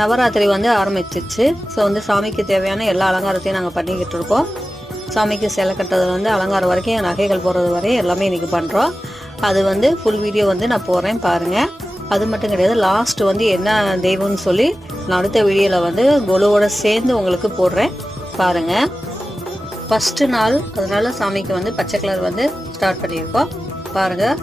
நவராத்திரி வந்து ஆரம்பிச்சிச்சு. ஸோ வந்து சாமிக்கு தேவையான எல்லா அலங்காரத்தையும் நாங்கள் பண்ணிக்கிட்டு இருக்கோம். சாமிக்கு சிலை கட்டுறது வந்து அலங்காரம் வரைக்கும், நகைகள் போடுறது வரையும் எல்லாமே இன்றைக்கி பண்ணுறோம். அது வந்து ஃபுல் வீடியோ வந்து நான் போடுறேன் பாருங்கள். அது மட்டும் கிடையாது, லாஸ்ட் வந்து என்ன தெய்வம்னு சொல்லி நான் அடுத்த வீடியோவில் வந்து கொலுவோட சேர்ந்து உங்களுக்கு போடுறேன் பாருங்கள். ஃபஸ்ட்டு நாள் அதனால் சாமிக்கு வந்து பச்சை கலர் வந்து ஸ்டார்ட் பண்ணியிருக்கோம் பாருங்கள்.